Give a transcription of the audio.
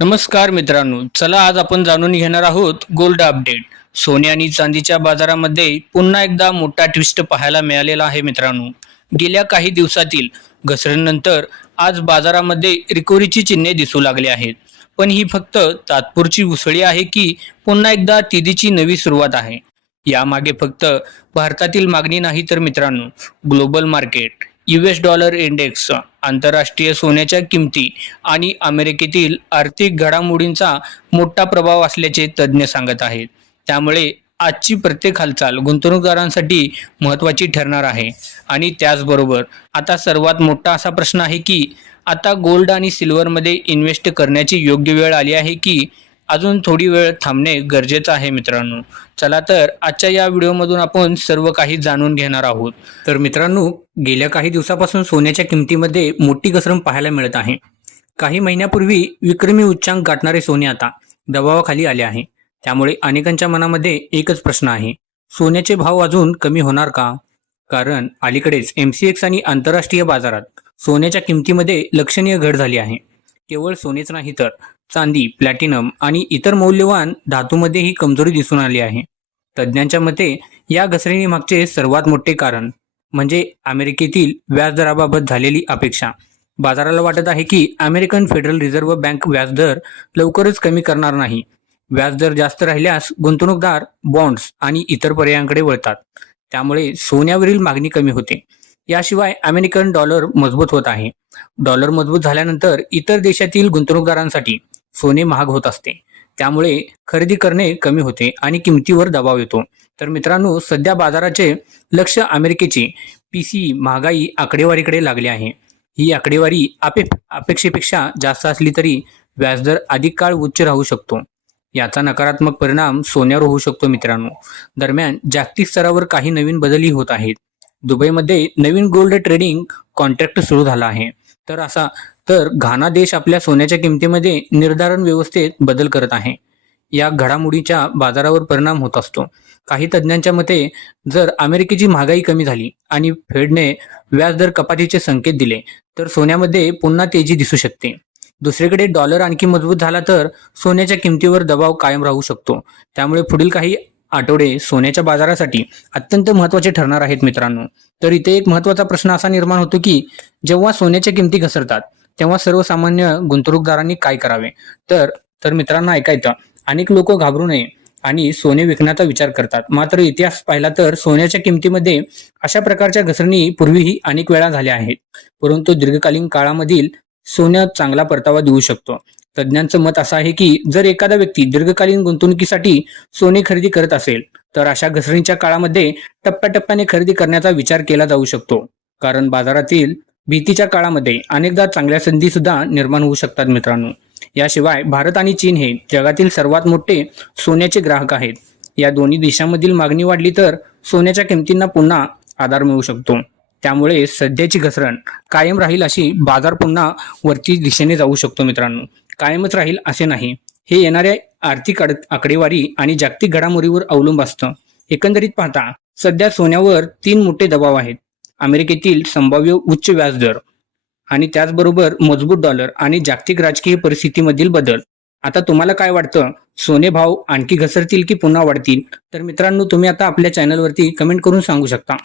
नमस्कार मित्रांनो, चला आज आपण जाणून घेणार आहोत गोल्ड अपडेट. सोने आणि चांदीच्या बाजारामध्ये पुन्हा एकदा मोठा ट्विस्ट पाहायला मिळालेला आहे मित्रांनो. गेल्या काही दिवसातील घसरणीनंतर आज बाजारामध्ये रिकव्हरीची चिन्हे दिसू लागली आहेत. पण ही फक्त तात्पुरती उसळी आहे की पुन्हा एकदा तिदीची नवी सुरुवात आहे? यामागे फक्त भारतातील मागणी नाही तर मित्रांनो, global market, US dollar index, आंतरराष्ट्रीय सोन्याच्या किमती आणि अमेरिकेतील आर्थिक घडामोडींचा मोठा प्रभाव असल्याचे तज्ज्ञ सांगत आहेत. त्यामुळे आजची प्रत्येक हालचाल गुंतवणूकदारांसाठी महत्त्वाची ठरणार आहे. आणि त्याचबरोबर आता सर्वात मोठा असा प्रश्न आहे की आता गोल्ड आणि सिल्वरमध्ये इन्व्हेस्ट करण्याची योग्य वेळ आली आहे की अजून थोडी वेळ थांबणे गरजेचं आहे मित्रांनो. चला तर आजच्या या व्हिडिओमधून आपण सर्व काही जाणून घेणार आहोत. तर मित्रांनो, गेल्या काही दिवसापासून सोन्याच्या किमतीमध्ये मोठी घसरण पाहायला मिळत आहे. काही महिन्यापूर्वी विक्रमी उच्चांक गाठणारे सोने आता दबावाखाली आले आहे. त्यामुळे अनेकांच्या मनामध्ये एकच प्रश्न आहे, सोन्याचे भाव अजून कमी होणार का? कारण अलीकडेच MCX आणि आंतरराष्ट्रीय बाजारात सोन्याच्या किमतीमध्ये लक्षणीय घट झाली आहे. केवळ सोनेच नाही तर चांदी, प्लॅटिनम आणि इतर मौल्यवान धातूमध्येही कमजोरी दिसून आली आहे. तज्ज्ञांच्या मते या घसरणीमागचे सर्वात मोठे कारण म्हणजे अमेरिकेतील व्याजदराबाबत झालेली अपेक्षा. बाजाराला वाटत आहे की अमेरिकन फेडरल रिझर्व्ह बँक व्याजदर लवकरच कमी करणार नाही. व्याजदर जास्त राहिल्यास गुंतवणूकदार बॉन्ड्स आणि इतर पर्यायांकडे वळतात. त्यामुळे सोन्यावरील मागणी कमी होते. याशिवाय अमेरिकन डॉलर मजबूत होत आहे. डॉलर मजबूत झाल्यानंतर इतर देशातील गुंतवणूकदारांसाठी सोने महाग होत असते. त्यामुळे खरेदी करणे कमी होते आणि किमतीवर दबाव येतो. तर मित्रांनो, सध्या बाजाराचे लक्ष अमेरिकेची PCE महागाई आकडेवारीकडे लागले आहे. ही आकडेवारी अपेक्षेपेक्षा जास्त असली तरी व्याजदर अधिक काळ उच्च राहू शकतो. याचा नकारात्मक परिणाम सोन्यावर होऊ शकतो मित्रांनो. दरम्यान जागतिक स्तरावर काही नवीन बदलही होत आहेत. दुबईमध्ये नवीन गोल्ड ट्रेडिंग कॉन्ट्रॅक्ट सुरू झाला आहे. तर घाना देश आपल्या सोन्याच्या किमतीमध्ये निर्धारण व्यवस्थेत बदल करत आहे. या घडामोडीच्या बाजारावर परिणाम होत असतो. काही तज्ज्ञांच्या मते जर अमेरिकेची महागाई कमी झाली आणि फेडने व्याजदर कपातीचे संकेत दिले तर सोन्यामध्ये पुन्हा तेजी दिसू शकते. दुसरीकडे डॉलर आणखी मजबूत झाला तर सोन्याच्या किमतीवर दबाव कायम राहू शकतो. त्यामुळे पुढील काही आठवडे सोन्याच्या बाजारासाठी अत्यंत महत्त्वाचे ठरणार आहेत मित्रांनो. तर इथे एक महत्त्वाचा प्रश्न असा निर्माण होतो की जेव्हा सोन्याच्या किमती घसरतात तेव्हा सर्वसामान्य गुंतवणूकदारांनी काय करावे? तर मित्रांनो, ऐकायचं, अनेक लोक घाबरू नये आणि सोने विकण्याचा विचार करतात. मात्र इतिहास पाहिला तर सोन्याच्या किमतीमध्ये अशा प्रकारच्या घसरणी पूर्वीही अनेक वेळा झाल्या आहेत. परंतु दीर्घकालीन काळामधील सोन्या चांगला परतावा देऊ शकतो. तज्ज्ञांचं मत असं आहे की जर एखादा व्यक्ती दीर्घकालीन गुंतवणुकीसाठी सोने खरेदी करत असेल तर अशा घसरणीच्या काळामध्ये टप्प्याटप्प्याने खरेदी करण्याचा विचार केला जाऊ शकतो. कारण बाजारातील भीतीच्या काळामध्ये अनेकदा चांगल्या संधी सुद्धा निर्माण होऊ शकतात मित्रांनो. याशिवाय भारत आणि चीन हे जगातील सर्वात मोठे सोन्याचे ग्राहक आहेत. या दोन्ही देशांमधील मागणी वाढली तर सोन्याच्या किमतींना पुन्हा आधार मिळू शकतो. त्यामुळे सध्याची घसरण कायम राहील अशी बाजार पुन्हा वरती दिशेने जाऊ शकतो मित्रांनो. कायमच राहील असे नाही, हे येणाऱ्या आर्थिक आकडेवारी आणि जागतिक घडामोडीवर अवलंबून असतं. एकंदरीत पाहता सध्या सोन्यावर 3 मोठे दबाव आहेत. अमेरिकेतील संभाव्य उच्च व्याजदर आणि त्याचबरोबर मजबूत डॉलर आणि जागतिक राजकीय परिस्थितीमधील बदल. आता तुम्हाला काय वाटतं, सोने भाव आणखी घसरतील की पुन्हा वाढतील? तर मित्रांनो, तुम्ही आता आपल्या चॅनलवरती कमेंट करून सांगू शकता.